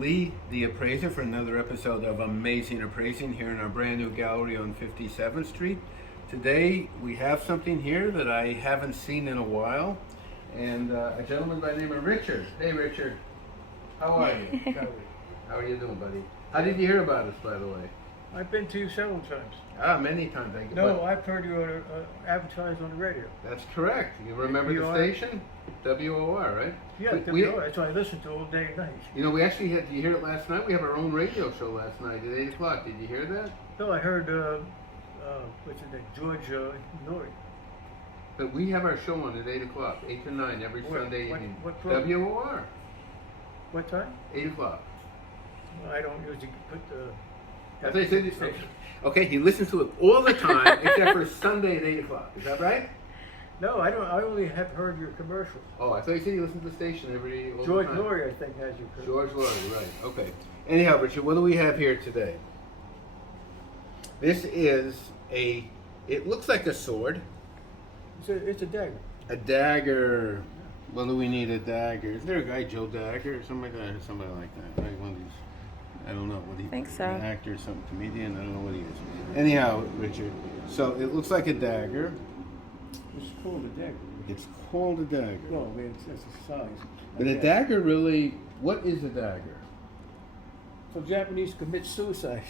Lee, the appraiser, for another episode of Amazing Appraising here in our brand new gallery on 57th Street. Today we have something here that I haven't seen in a while, and a gentleman by the name of Richard. Hey Richard, how are you? How are you doing, buddy? How did you hear about us, by the way? I've been to you several times. Many times. No, I've heard you advertised on the radio. That's correct. You remember the station? WOR, right? Yeah, WOR. That's what I listen to all day and night. You know, we actually had, did you hear it last night? We have our own radio show last night at 8 o'clock. Did you hear that? No, I heard, what's his name, George Nori. But we have our show on at 8 o'clock, 8 to 9 every Sunday evening. What program? WOR. What time? 8 o'clock. Well, I don't usually put the... As I said, okay, he listens to it all the time, except for Sunday at 8 o'clock. Is that right? No, I don't. I only have heard your commercials. Oh, I thought you said you listened to the station all George the time. Nori, I think, has your commercials. George Nori, right. Okay. Anyhow, Richard, what do we have here today? This is it looks like a sword. It's a dagger. A dagger. Well, do we need a dagger? Is there a guy, Joe Dagger, or something like that? Or somebody like that, right? One of these. I don't know what he. I think so. An actor, some comedian. I don't know what he is. Anyhow, Richard. So it looks like a dagger. It's called a dagger. It's called a dagger. No, I mean, it's a size. But a dagger really. What is a dagger? So Japanese commit suicide.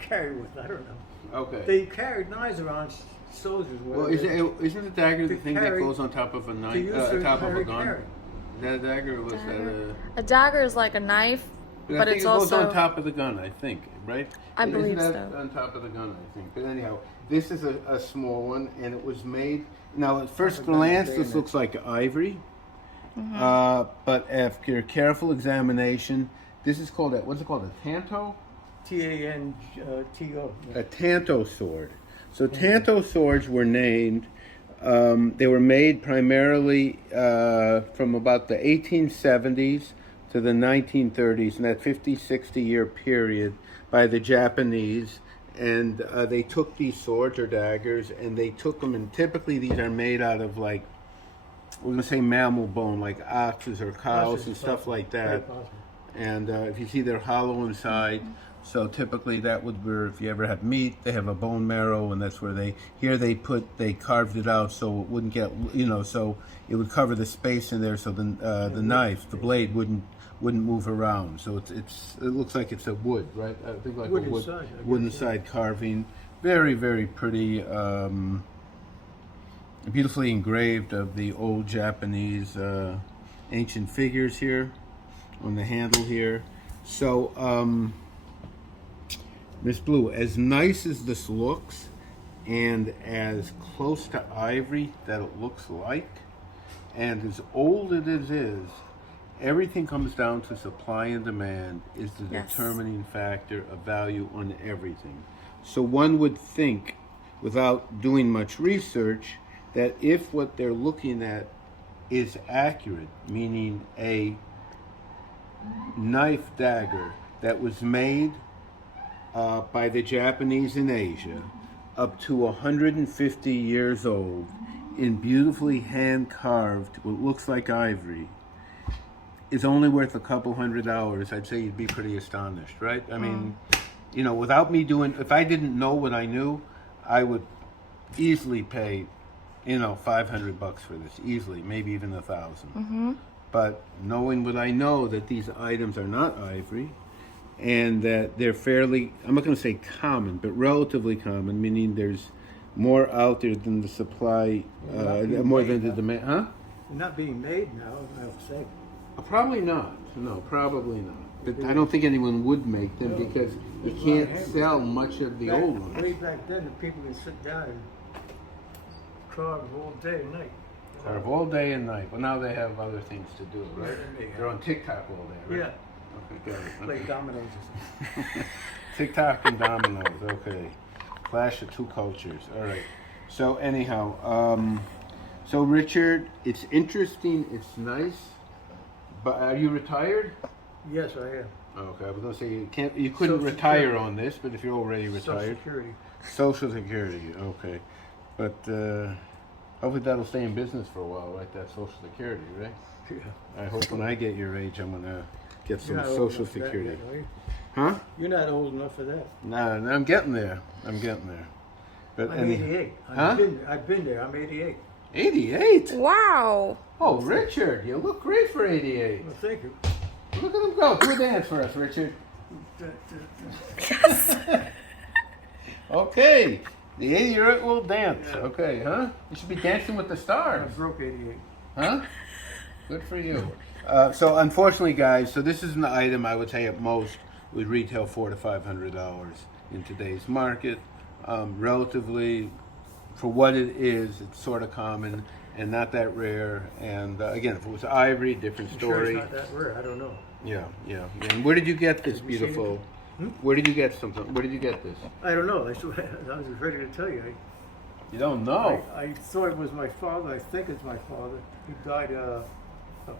Carry one. I don't know. Okay. They carried knives around soldiers. Well, isn't a dagger the thing that goes on top of a knife, top of a gun? Is that a dagger, or was that a dagger is like a knife, but I think it's it goes also on top of the gun, I think, right? I believe Isn't that so. on top of the gun, I think. But anyhow, this is a small one, and it was made. Now, at first glance, this looks like ivory, but after careful examination, this is called what's it called? A tanto? Tanto. A tanto sword. So tanto swords were named. They were made primarily from about the 1870s to the 1930s, in that 50-60 year period, by the Japanese. And they took these swords or daggers, and they took them, and typically these are made out of, like, we're going to say mammal bone, like oxes or cows and stuff like that. And if you see, they're hollow inside. So typically that would be, if you ever had meat, they have a bone marrow, and that's where they carved it out so it wouldn't get, so it would cover the space in there, so the knife, the blade wouldn't move around. So it looks like it's a wood, right? I think like a wooden side carving. Very, very pretty, beautifully engraved of the old Japanese ancient figures here on the handle here. So, Miss Blue, as nice as this looks, and as close to ivory that it looks like, and as old as it is, everything comes down to supply and demand is the determining factor of value on everything. So one would think, without doing much research, that if what they're looking at is accurate, meaning a knife dagger that was made by the Japanese in Asia, up to 150 years old, in beautifully hand-carved, what looks like ivory, is only worth a couple $100, I'd say you'd be pretty astonished, right? I mean, without me if I didn't know what I knew, I would easily pay, $500 for this, easily, maybe even 1,000. But knowing what I know, that these items are not ivory, and that they're fairly, I'm not going to say common, but relatively common, meaning there's more out there than the supply, more than the demand. Huh? They're not being made now, I would say. Probably not. No, probably not. But I don't think anyone would make them because you can't sell much of the old ones. Way back then, the people could sit down and carve all day and night. Carve all day and night. Well, now they have other things to do, right? They're on TikTok all day, right? Yeah. Okay, got it. Play dominoes or something. TikTok and dominoes, okay. Clash of two cultures, all right. So anyhow, so Richard, it's interesting, it's nice, but are you retired? Yes, I am. Okay, I was gonna say you couldn't retire on this, but if you're already retired. Social Security, okay. But hopefully that'll stay in business for a while, right? That Social Security, right? Yeah. I hope when I get your age, I'm gonna get some You're not old Social enough for that Security. yet, are you? Huh? You're not old enough for that. No, I'm getting there. I'm getting there. But I'm 88. Huh? I've been there. I'm 88. 88? Wow. Oh, Richard, you look great for 88. Well, thank you. Look at him go. Do a dance for us, Richard. Okay. The 80-year-old will dance. Yeah. Okay, huh? You should be dancing with the I stars. broke 88. Huh? Good for you. So unfortunately, guys, so this is an item I would say at most would retail $400 to $500 in today's market. Relatively, for what it is, it's sort of common and not that rare. And again, if it was ivory, different I'm sure story. it's not that rare. I don't know. Yeah. And where did you get this Have you seen beautiful? it? Where did you get something? Where did you get this? I don't know. I was ready to tell you. You don't know. I thought it was my father. I think it's my father. He died about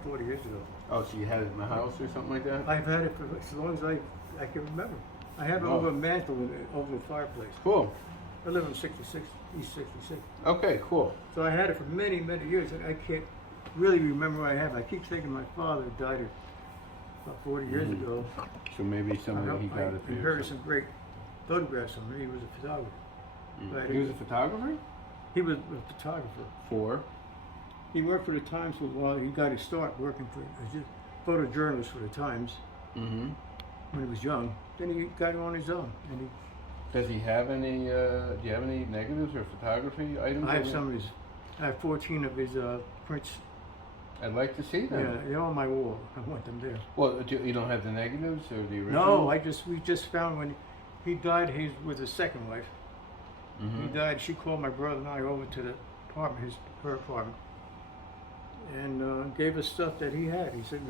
40 years ago. Oh, so you had it in the house or something like that? I've had it for as long as I can remember. I have it Oh. over a mantle over the fireplace. Cool. I live in 66, East 66. Okay, cool. So I had it for many, many years. And I can't really remember what I have. I keep thinking my father died about 40 years ago. So maybe somebody he got it for you. inherited some great photographs of him. He was a photographer. But He was a photographer? he was a photographer. For? He worked for the Times for a while. He got his start working for as a photojournalist for the Times Mm-hmm. when he was young. Then he got on his own. And he, Does he have any, do you have any negatives or photography items? I have some of his, I have 14 of his prints. I'd like to see Yeah, them. they're on my wall. I want them there. Well, you don't have the negatives or the No, original? we just found when he died, he was with his second wife. Mm-hmm. He died. She called my brother and I over to the apartment, her apartment, and gave us stuff that he had. He said,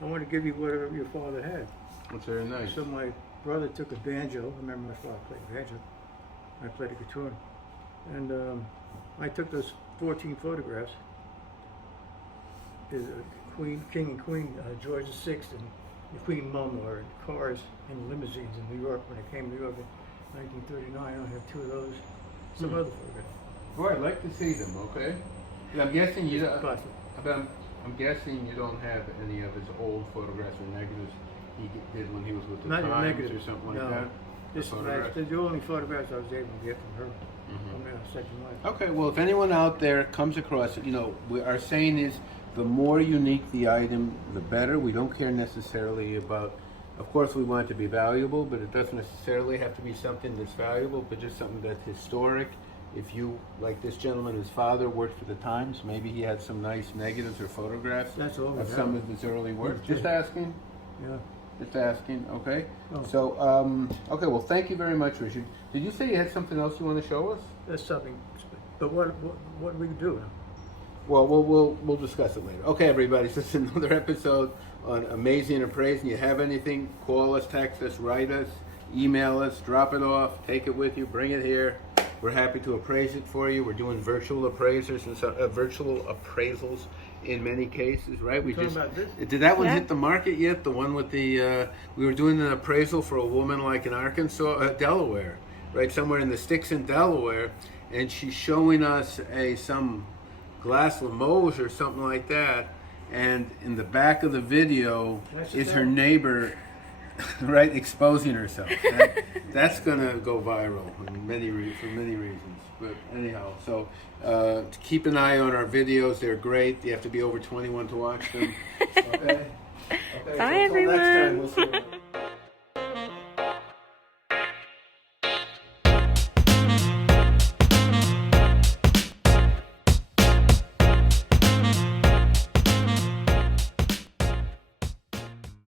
I want to give you whatever your father had." That's very nice. So my brother took a banjo. I remember my father played banjo. I played a guitar, and I took those 14 photographs. There's a King and Queen, George VI, and the Queen Mum, or cars and limousines in New York when they came to New York in 1939. I have two of those. Some other photographs. Well, I'd like to see them, okay? And I'm guessing you don't, Possible. I'm guessing you don't have any of his old photographs or negatives he did when he was with the Not Times negative. or something like No. that? This is Photographs? the only photographs I was able to get from her Mhm. from Second Life. Okay, well, if anyone out there comes across it, our saying is the more unique the item, the better. We don't care necessarily about, of course, we want it to be valuable, but it doesn't necessarily have to be something that's valuable, but just something that's historic. If you, like this gentleman, his father worked for the Times, maybe he had some nice negatives or photographs That's all we of have. some of his early work. He Just did. asking. Yeah. Just asking, okay? Oh. So, okay, well, thank you very much, Richard. Did you say you had something else you want to show us? That's something. But what do we do? Well, we'll discuss it later. Okay, everybody, so this is another episode on Amazing Appraising. You have anything, call us, text us, write us, email us, drop it off, take it with you, bring it here. We're happy to appraise it for you. We're doing virtual appraisers and virtual appraisals in many cases, right? We Talking just about this? did that one Yeah. hit the market yet? The one with the we were doing an appraisal for a woman like in Arkansas, Delaware, right, somewhere in the sticks in Delaware, and she's showing us some glass Limoges or something like that, and in the back of the video That's is it. her neighbor, right, exposing herself. That's gonna go viral for many reasons. But anyhow, so keep an eye on our videos. They're great. You have to be over 21 to watch them. Okay. Bye, so until next time, everyone. we'll see you.